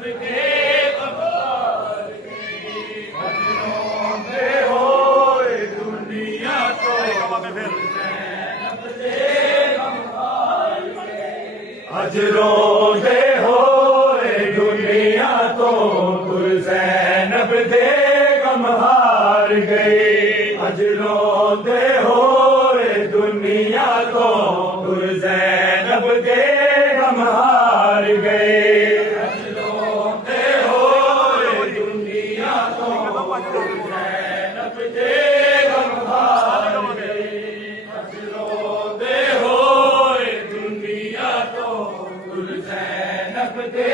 अज रोंदे होए दुनिया तो ज़ैनब दे गम हार गई। अज रोंदे होए दुनिया तो ज़ैनब दे गम हार गई। अज रोंदे होए दुनिया तो ज़ैनब दे गम हार गई। अज रोंदे होए दुनिया तो ज़ैनब दे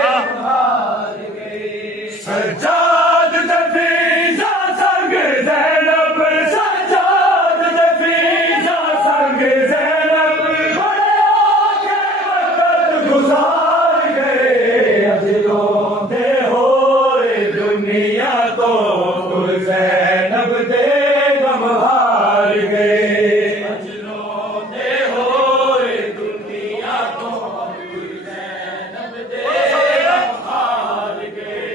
गम हार गई। सजाद दफीजा संग ज़ैनब, सजाद दफीजा संग ज़ैनब बड़े औखे वक्त गुजार गए। अज रोंदे होए दुनिया तो ज़ैनब दे गम हार गए। अज रोंदे होए दुनिया तो ज़ैनब दे गम हार गए।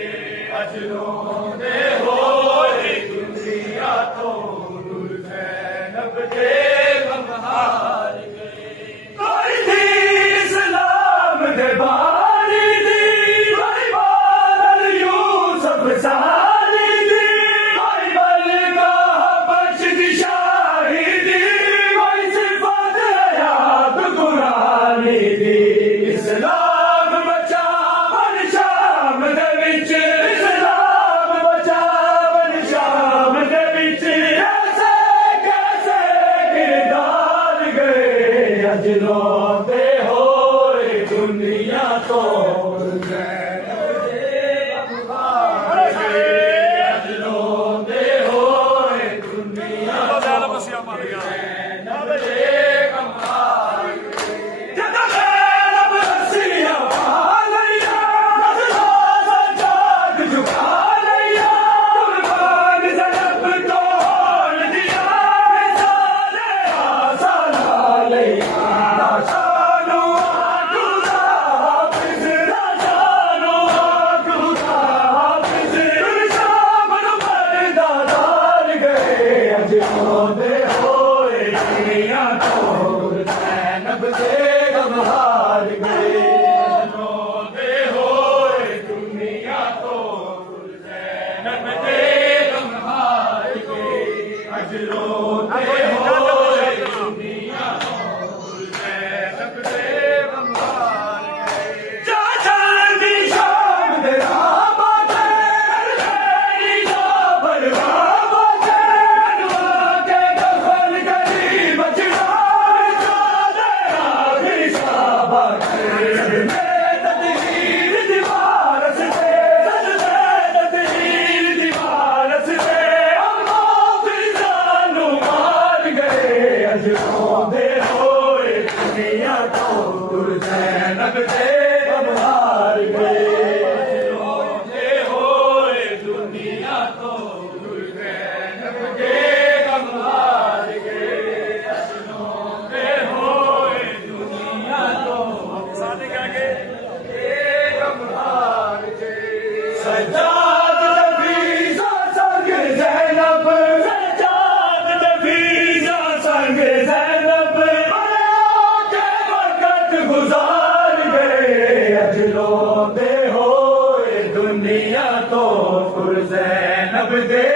अज रोंदे होए दुनिया तो ज़ैनब दे गम हार गए। कोई थी इस्लाम दे बानी दी, कोई बादल यूसुफ सानी दी, कोई बलगा बख्श दी शाहिदी, कोई सिफत हयात कुरानी दी। इस्लाम बचावन शाम दे विच, इस्लाम बचावन शाम दे विच, कैसे कैसे किरदार गए। अज रोंदे होए दुनिया तो ज़ैनब दे गम हार गए। अज रोंदे होए दुनिया तो ज़ैनब दे गम हार गए। जद ज़ैनब रस्सियां पा लईयां, नज़रों सजाद झुका लईयां, कुर्बान ज़ैनब तो होण दिया, मिसाले आसान लईयां। राशानो आखुदा हाफिज़, राशानो आखुदा हाफिज़, शाम नूं मर्दा दार गए। अज रोंदे होए दुनिया तो ज़ैनब दे गम हार गए। अज रोंदे होए दुनिया तो ज़ैनब दे गम हार गए। अज रोंदे होए दुनिया तो ज़ैनब दे गम हार गए। जा चलदी शाम दे राह बाटे, तेरी ना परवाह बाटे, बनवा के दफन करी बचड़ा, जादे आखिरी शाह बाटे। सजदे तदहीर दीवार से, सजदे तदहीर दीवार से, अम्मा फिज़ा नूं मार गए। अज रोंदे होए दुनिया तो ज़ैनब दे गम हार गए। अज रोंदे होए दुनिया तो ज़ैनब दे गम हार गए। अज रोंदे होए दुनिया तो गम हार गए। सजाद दफीजा संग ज़ैनब, सजाद दफीजा संग ज़ैनब बड़े औखे वक्त गुजार गए। अज रोंदे होए दुनिया तो ज़ैनब दे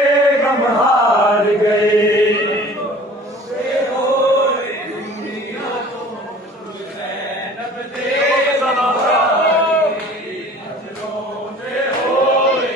गम हार गए। ज़ैनब दे गम हार गए। अज रोंदे होए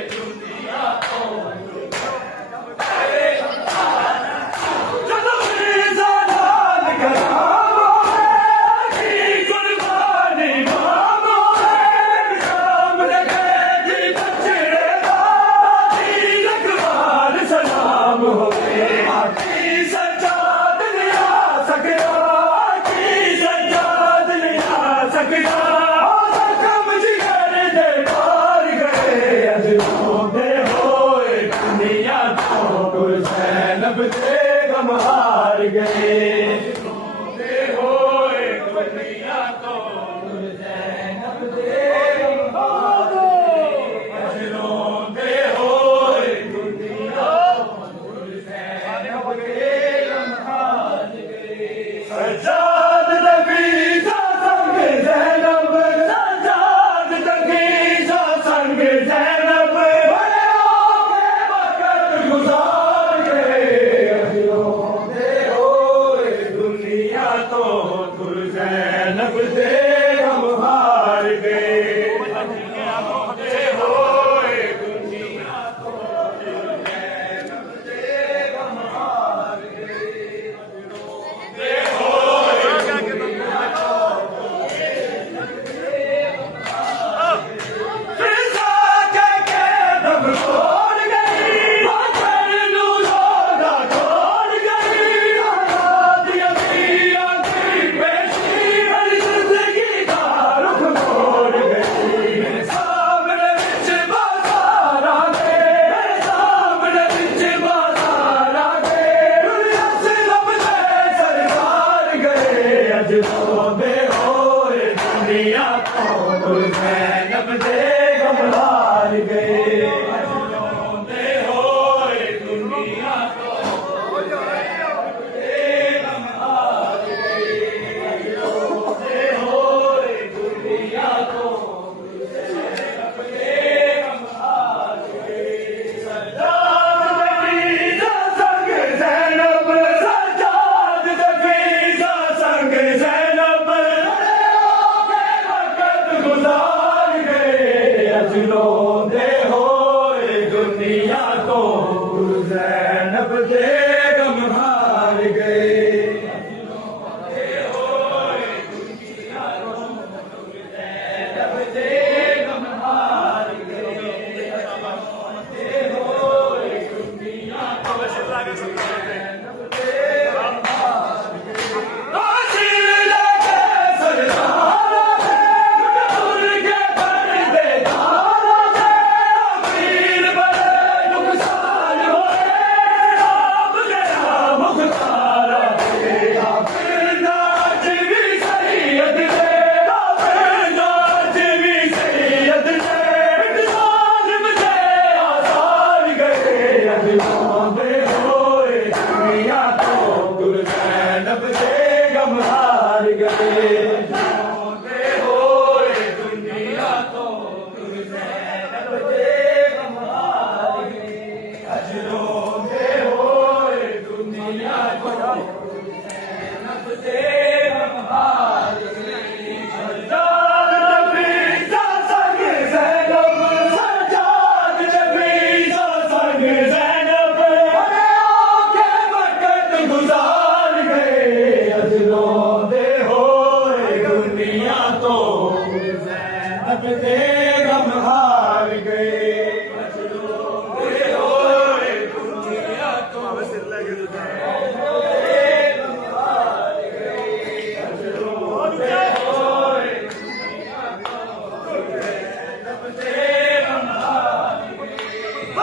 हुसैन दे गम हार गए जिरोंदे होए दुनिया तो हुसैन दे गम हार गए जिरोंदे होए दुनिया तो हुसैन दे गम हार गए सज्जाद दफीजा संग ज़ैनब सज्जाद दफीजा संग ज़ैनब गुजार गए अजलोंदे होए दुनिया को ज़ैनब दे गम हार गए अजलोंदे होए दुनिया को ज़ैनब दे गम हार गए अजलोंदे होए दुनिया को ज़ैनब दे गम हार गए आसिल लगे सरदार ज़ैनब दे गम हार गए जिरोंदे होए दुनिया तो ज़ैनब दे गम हार गए जिरोंदे होए दुनिया तो ज़ैनब दे गम हार गए सज्जाद दफीजा संग ज़ैनब सज्जाद दफीजा संग ज़ैनब गुजार गए अजलोंदे होए दुनिया तो ज़ैनब दे गम हार गए अजलोंदे होए दुनिया तो ज़ैनब दे गम हार गए अजलोंदे होए दुनिया तो ज़ैनब दे गम हार गए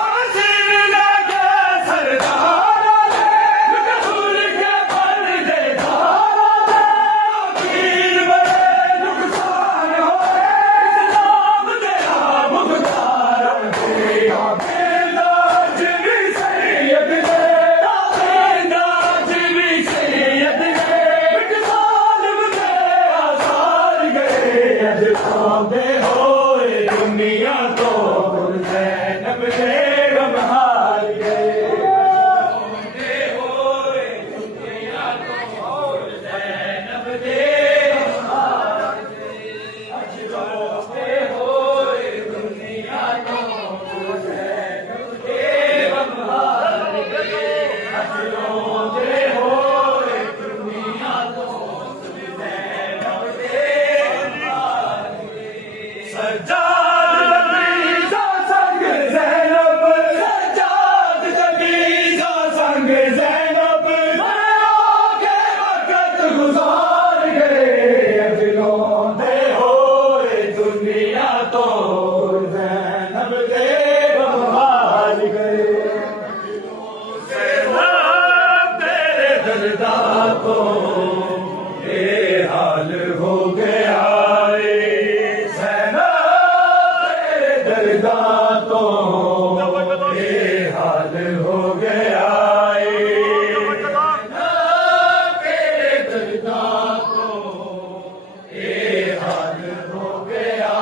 आसिल लगे सरदार जिरोंदे होए दुनिया तो ज़ैनब दे गम हार गए जिरोंदे होए दुनिया तो ज़ैनब दे गम हार गए जिरोंदे होए दुनिया तो ज़ैनब दे गम हार गए जिरोंदे होए दुनिया तो ज़ैनब दे सज्जाद दफीजा संग ज़ैनब सज्जाद दफीजा संग ज़ैनब के वक़्त गुजार गए अजलोंदे होए दुनिया तो ज़ैनब दे गम हार गए ज़ैनब तेरे दर्दा तो बेहाल हो गया दर्दा तो बेहाल हो गया तेरे दर्दा तो बेहाल हो गया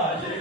राज